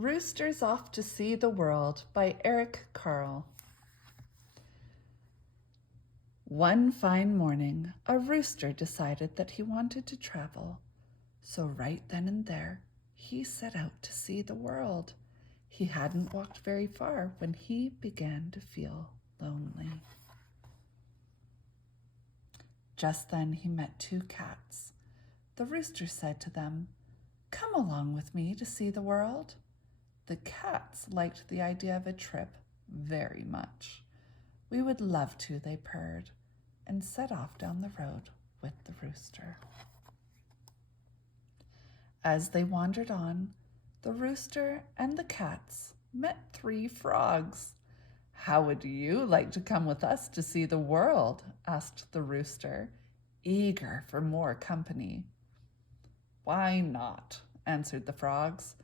Rooster's Off to See the World by Carle. One fine morning, a rooster decided that he wanted to travel. So right then and there, he set out to see the world. He hadn't walked very far when he began to feel lonely. Just then he met two cats. The rooster said to them, "Come along with me to see the world." The cats liked the idea of a trip very much. "We would love to," they purred, and set off down the road with the rooster. As they wandered on, the rooster and the cats met three frogs. "How would you like to come with us to see the world?" asked the rooster, eager for more company. "Why not?" answered the frogs.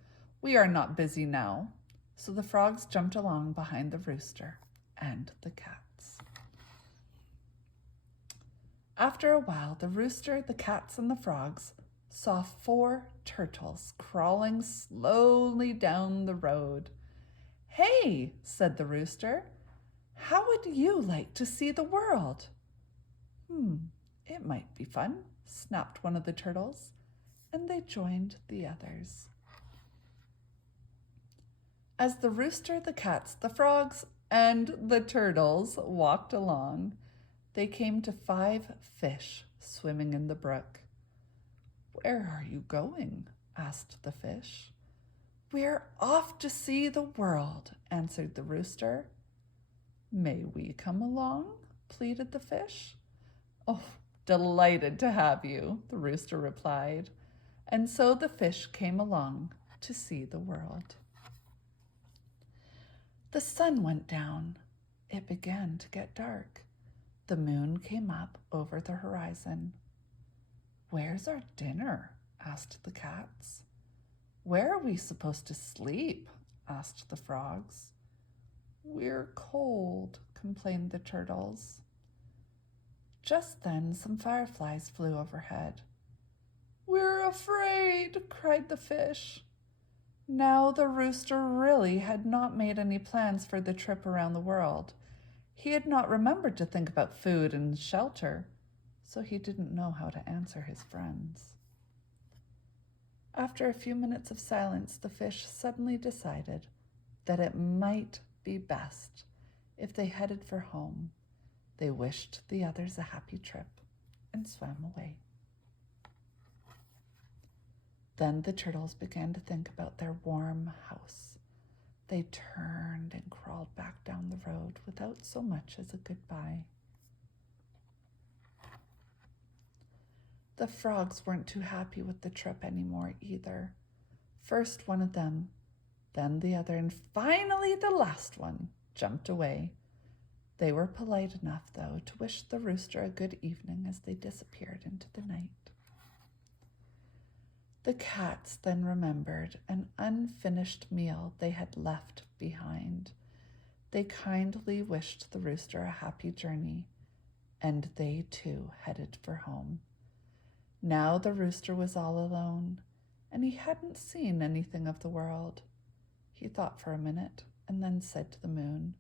"We are not busy now." So the frogs jumped along behind the rooster and the cats. After a while, the rooster, the cats, and the frogs saw 4 turtles crawling slowly down the road. "Hey," said the rooster, "how would you like to see the world?" It might be fun," snapped one of the turtles, and they joined the others. As the rooster, the cats, the frogs, and the turtles walked along, they came to 5 fish swimming in the brook. "Where are you going?" asked the fish. "We're off to see the world," answered the rooster. "May we come along?" pleaded the fish. "Oh, delighted to have you," the rooster replied. And so the fish came along to see the world. The sun went down. It began to get dark. The moon came up over the horizon. "Where's our dinner?" asked the cats. "Where are we supposed to sleep?" asked the frogs. "We're cold," complained the turtles. Just then some fireflies flew overhead. "We're afraid," cried the fish. Now the rooster really had not made any plans for the trip around the world. He had not remembered to think about food and shelter, so he didn't know how to answer his friends. After a few minutes of silence, the fish suddenly decided that it might be best if they headed for home. They wished the others a happy trip and swam away. Then the turtles began to think about their warm house. They turned and crawled back down the road without so much as a goodbye. The frogs weren't too happy with the trip anymore either. First one of them, then the other, and finally the last one jumped away. They were polite enough, though, to wish the rooster a good evening as they disappeared into the night. The cats then remembered an unfinished meal they had left behind. They kindly wished the rooster a happy journey, and they too headed for home. Now the rooster was all alone, and he hadn't seen anything of the world. He thought for a minute and then said to the moon,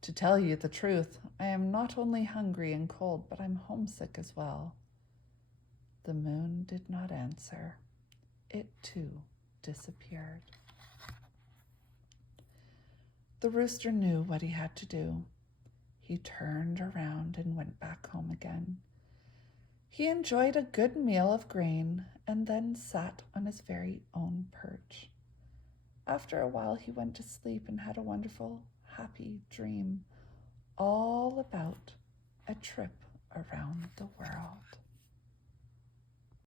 "To tell you the truth, I am not only hungry and cold, but I'm homesick as well." The moon did not answer. It too disappeared. The rooster knew what he had to do. He turned around and went back home again. He enjoyed a good meal of grain and then sat on his very own perch. After a while, he went to sleep and had a wonderful, happy dream all about a trip around the world.